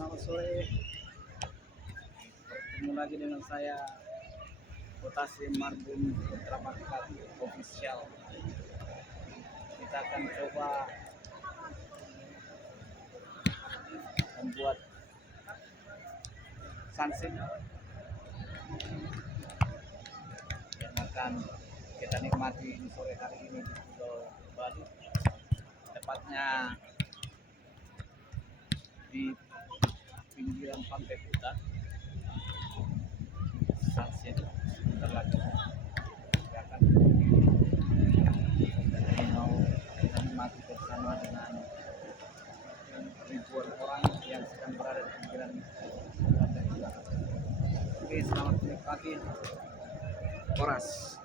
selamat sore. Ketemu lagi dengan saya, Potassium Marbun Putra Bakat Official. Kita akan coba membuat sunset yang akan kita nikmati di sore hari ini di Pulau Bali, tepatnya di pinggiran Pantai Kuta. Sunset sebentar lagi kita akan mau kita nikmati bersama dengan ribuan orang yang sedang berada di pinggiran Pantai Kuta. Oke, selamat menikmati. Koras.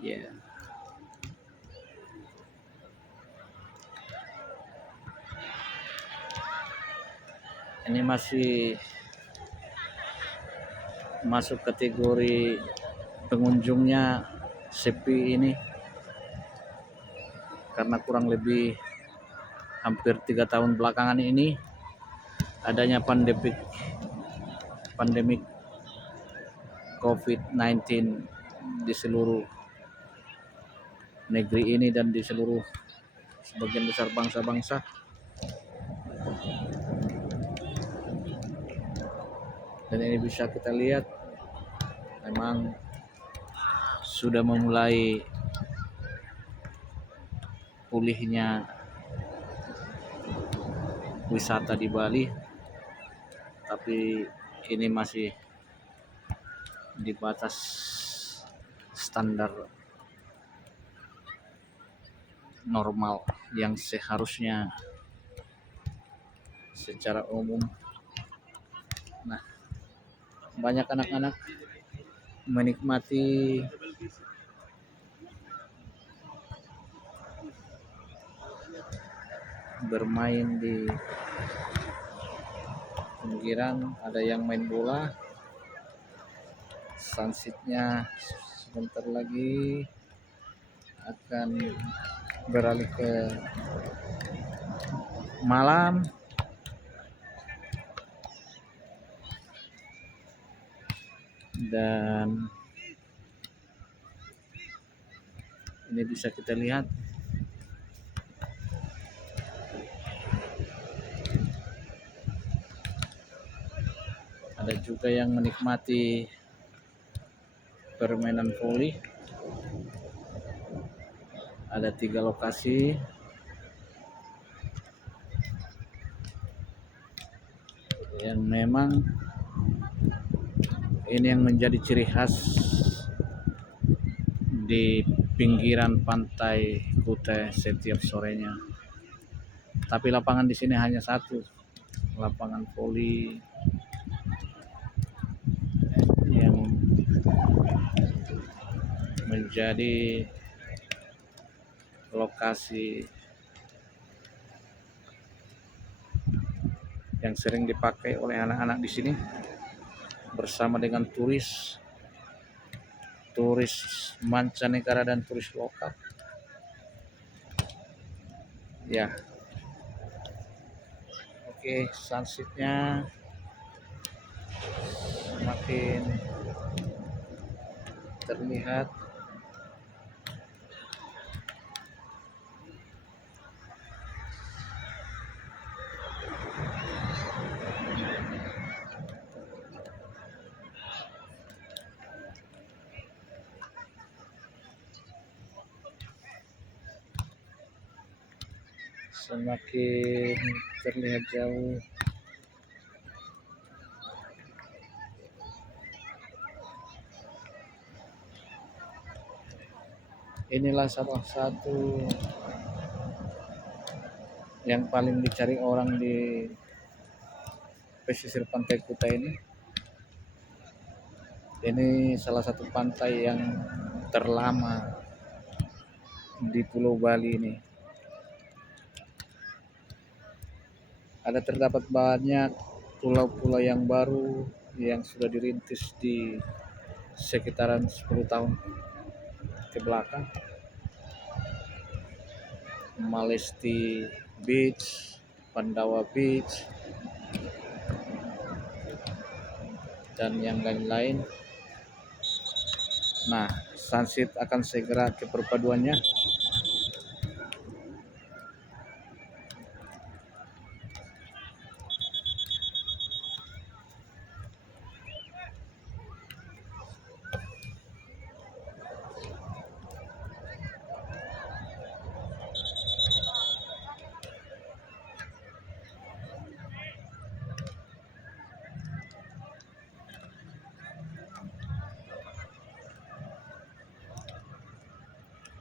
Yeah. Ini masih masuk kategori pengunjungnya sepi ini karena kurang lebih hampir 3 tahun belakangan ini adanya pandemik COVID-19 di seluruh negeri ini dan di seluruh sebagian besar bangsa-bangsa. Dan ini bisa kita lihat memang sudah memulai pulihnya wisata di Bali, tapi ini masih di batas standar normal yang seharusnya secara umum. Nah, banyak anak-anak menikmati bermain di pinggiran, ada yang main bola. Sunsetnya sebentar lagi akan beralih ke malam. Dan ini bisa kita lihat ada juga yang menikmati permainan voli. Ada 3 lokasi. Yang memang ini yang menjadi ciri khas di pinggiran Pantai Kuta setiap sorenya. Tapi lapangan di sini hanya satu, lapangan voli yang menjadi lokasi yang sering dipakai oleh anak-anak di sini bersama dengan turis mancanegara dan turis lokal. Ya. Oke, sunsetnya semakin terlihat. semakin terlihat jauh. Inilah salah satu yang paling dicari orang di pesisir Pantai Kuta ini. Ini salah satu pantai yang terlama di Pulau Bali ini. Ada terdapat banyak pulau-pulau yang baru yang sudah dirintis di sekitaran 10 tahun ke belakang. Malesti Beach, Pandawa Beach, dan yang lain-lain. Nah, sunset akan segera ke perpaduannya.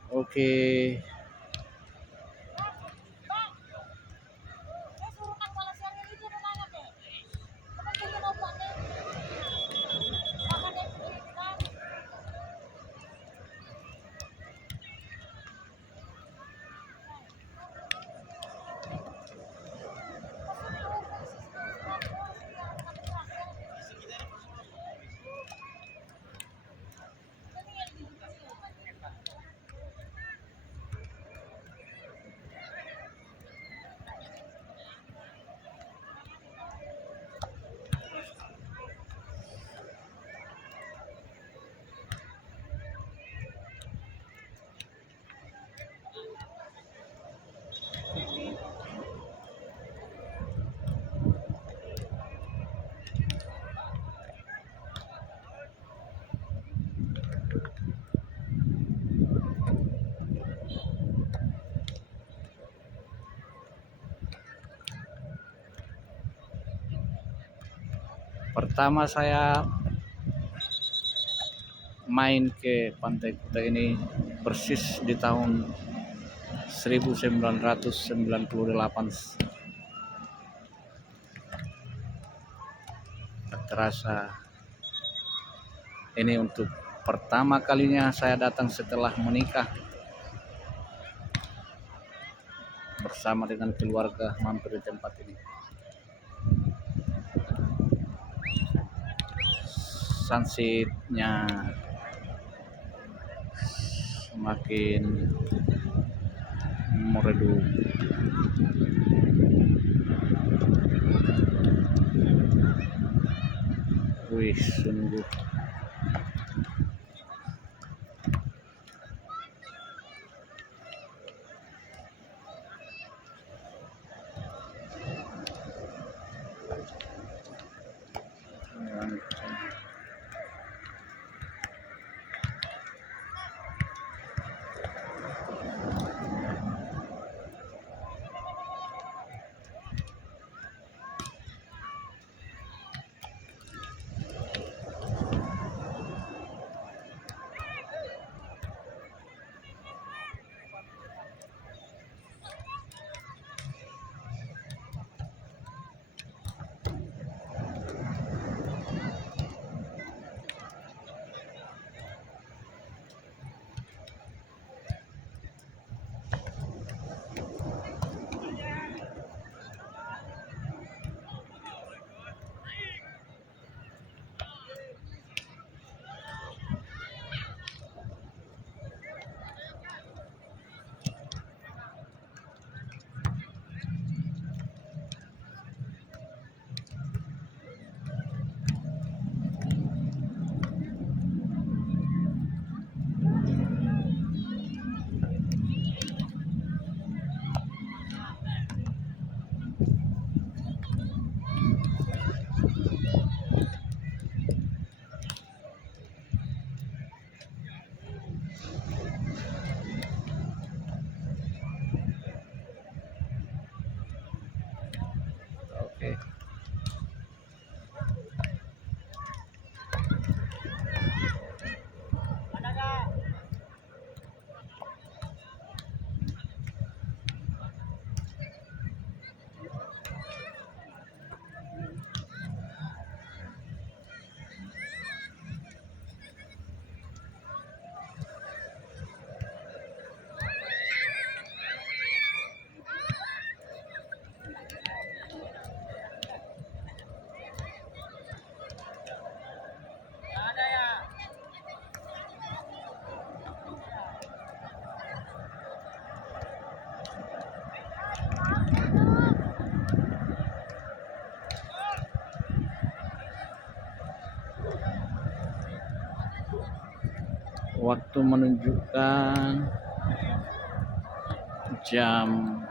Oke. Pertama saya main ke Pantai Kuta ini persis di tahun 1998. Terasa ini untuk pertama kalinya saya datang setelah menikah bersama dengan keluarga mampir di tempat ini. Sunsetnya semakin meredup. Wih, sungguh Waktu menunjukkan jam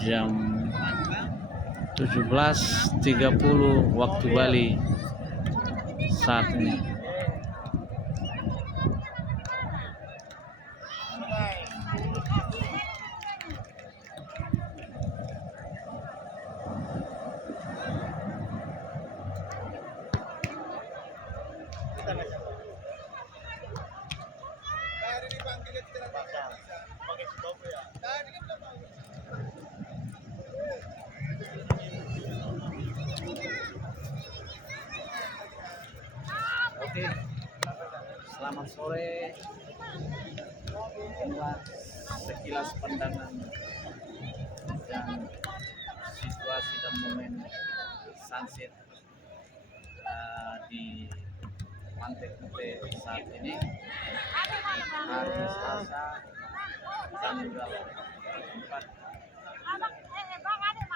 jam 17.30 waktu Bali saat ini. Oke, selamat sore. Inilah sekilas pandangan dan situasi dan momen sunset di Pantai Kute saat ini, hari Selasa tanggal 4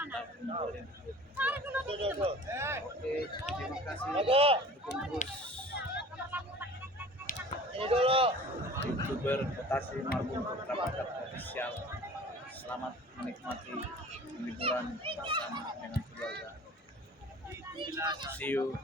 tahun 2020. Oke, terima kasih. Dukung terus YouTuber Bekasi Marbun Putra Bakat Official. Selamat menikmati liburan bersama dengan keluarga. See you.